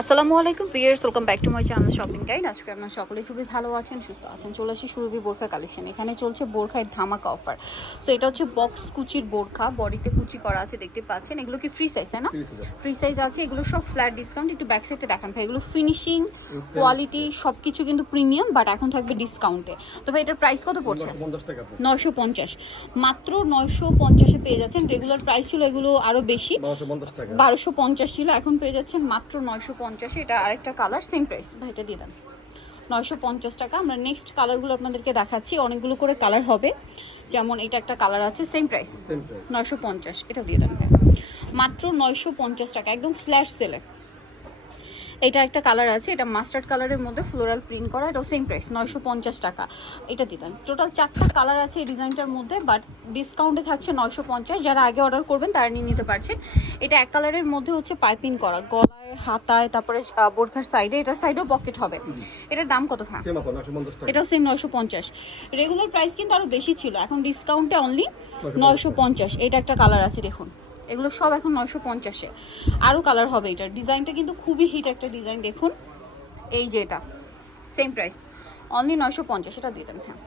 আসসালামু আলাইকুম pears welcome back to my channel shopping guide আজকে আপনারা সকলে খুবই ভালো আছেন সুস্থ আছেন। চলে আসি সুরভি বোরখা কালেকশন এখানে চলছে বোরখায় ধামাকা অফার সো এটা হচ্ছে বক্স কুচির বোরখা। বডিতে কুচি করা আছে দেখতে পাচ্ছেন। এগুলো কি ফ্রি সাইজ তাই না? ফ্রি সাইজ আছে। এগুলো সব ফ্ল্যাট ডিসকাউন্ট একটু ব্যাক সাইডে দেখান ভাই। এগুলো ফিনিশিং কোয়ালিটি সব কিছু কিন্তু প্রিমিয়াম বাট এখন থাকবে ডিসকাউন্টে তবে এটার প্রাইস কত পড়ছে? নয়শো পঞ্চাশ মাত্র নয়শো পঞ্চাশে পেয়ে যাচ্ছেন। রেগুলার প্রাইস ছিল এগুলো আরও বেশি। বারোশো পঞ্চাশ ছিল এখন পেয়ে যাচ্ছেন মাত্র নয়শো পঞ্চাশে এটা আরেকটা কালার সেম প্রাইস ভাইটা দিয়ে দেন। নয়শো পঞ্চাশ টাকা। আমরা নেক্সট কালারগুলো আপনাদেরকে দেখাচ্ছি। অনেকগুলো করে কালার হবে। যেমন এটা একটা কালার আছে সেম প্রাইস নয়শো পঞ্চাশ। এটা দিয়ে দেন ভাই। মাত্র নয়শো পঞ্চাশ টাকা। একদম ফ্ল্যাশ সেলে এটা একটা কালার আছে এটা মাস্টার্ড কালারের মধ্যে ফ্লোরাল প্রিন্ট করা এটাও সেম প্রাইস নয়শো পঞ্চাশ টাকা। এটা দিতেন টোটাল চারটা কালার আছে এই ডিজাইনটার মধ্যে বাট ডিসকাউন্টে থাকছে নয়শো পঞ্চাশ। যারা আগে অর্ডার করবেন তারা নিয়ে নিতে পারছেন। এটা এক কালারের মধ্যে হচ্ছে পাইপিং করা গলায় হাতায় তারপরে বোরখার সাইডে এটার সাইডেও পকেট হবে। এটার দাম কত টাকা। এটাও সেম নয়শো পঞ্চাশ। রেগুলার প্রাইস কিন্তু আরও বেশি ছিল এখন ডিসকাউন্টে অনলি নয়শো পঞ্চাশ এটা একটা কালার আছে দেখুন। এগুলো সব এখন নয়শো পঞ্চাশে। আরও কালার হবে এটার। ডিজাইনটা কিন্তু খুবই হিট একটা ডিজাইন দেখুন। এই যে এটা সেম প্রাইস অনলি নয়শো পঞ্চাশ এটা দিয়ে দেন হ্যাঁ।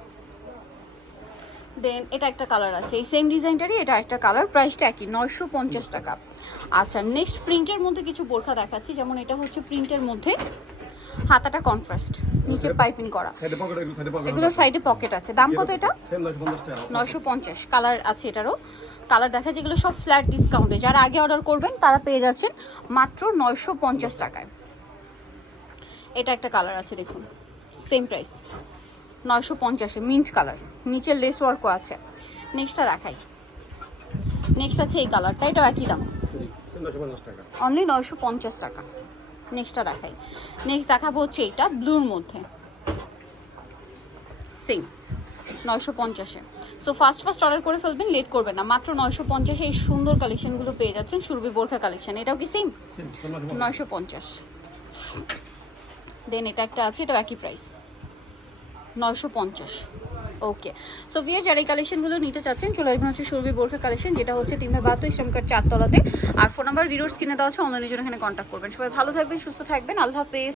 দেন এটা একটা কালার আছে। এই সেম ডিজাইনটারই এটা একটা কালার প্রাইসটা একই নয়শো পঞ্চাশ টাকা। আচ্ছা নেক্সট প্রিন্টের মধ্যে কিছু বোরখা দেখাচ্ছি। যেমন এটা হচ্ছে প্রিন্টের মধ্যে হাতাটা কন্ট্রাস্ট নিচে পাইপিং করা। এগুলো সাইডে পকেট এগুলোর সাইডে পকেট আছে। দাম কত এটা? নয়শো পঞ্চাশ। কালার আছে এটারও। কালার দেখা যেগুলো সব ফ্ল্যাট ডিসকাউন্টে যারা আগে অর্ডার করবেন, তারা পেয়ে যাচ্ছেন মাত্র নয়শো পঞ্চাশ টাকায়। এটা একটা কালার আছে, দেখুন। সেম প্রাইস নয়শো পঞ্চাশে মিন্ট কালার। নিচের লেস ওয়ার্কও আছে। নেক্সটটা দেখাই। নেক্সট আছে এই কালারটা। এটাও একই দাম। অনলি নয়শো পঞ্চাশ টাকা। নেক্সটটা দেখাই। নেক্সট দেখাবো হচ্ছে এইটা ব্লুর মধ্যে। সেম নয়শো পঞ্চাশে। সো ফার্স্ট ফার্স্ট অর্ডার করে ফেলবেন লেট করবেন না। মাত্র নয়শো পঞ্চাশে এই সুন্দর কালেকশনগুলো পেয়ে যাচ্ছেন সুরভি বোরখা কালেকশন এটাও কি সেম নয়শো পঞ্চাশ। দেন এটা একটা আছে এটাও একই প্রাইস নয়শো পঞ্চাশ। ওকে সো ভিয়ার যারা এই কালেকশনগুলো নিতে চাচ্ছেন চলে আসবেন হচ্ছে সুরভি বোরখা কালেকশন যেটা হচ্ছে তিনভাবে বাহাত্তর ইসলামকার চারতলাতে। আর ফোন নাম্বার ভিডিওস কিনে দেওয়া আছে অনলাইনের জন্য এখানে কন্ট্যাক্ট করবেন। সবাই ভালো থাকবেন সুস্থ থাকবেন। আল্লাহ হাফেজ।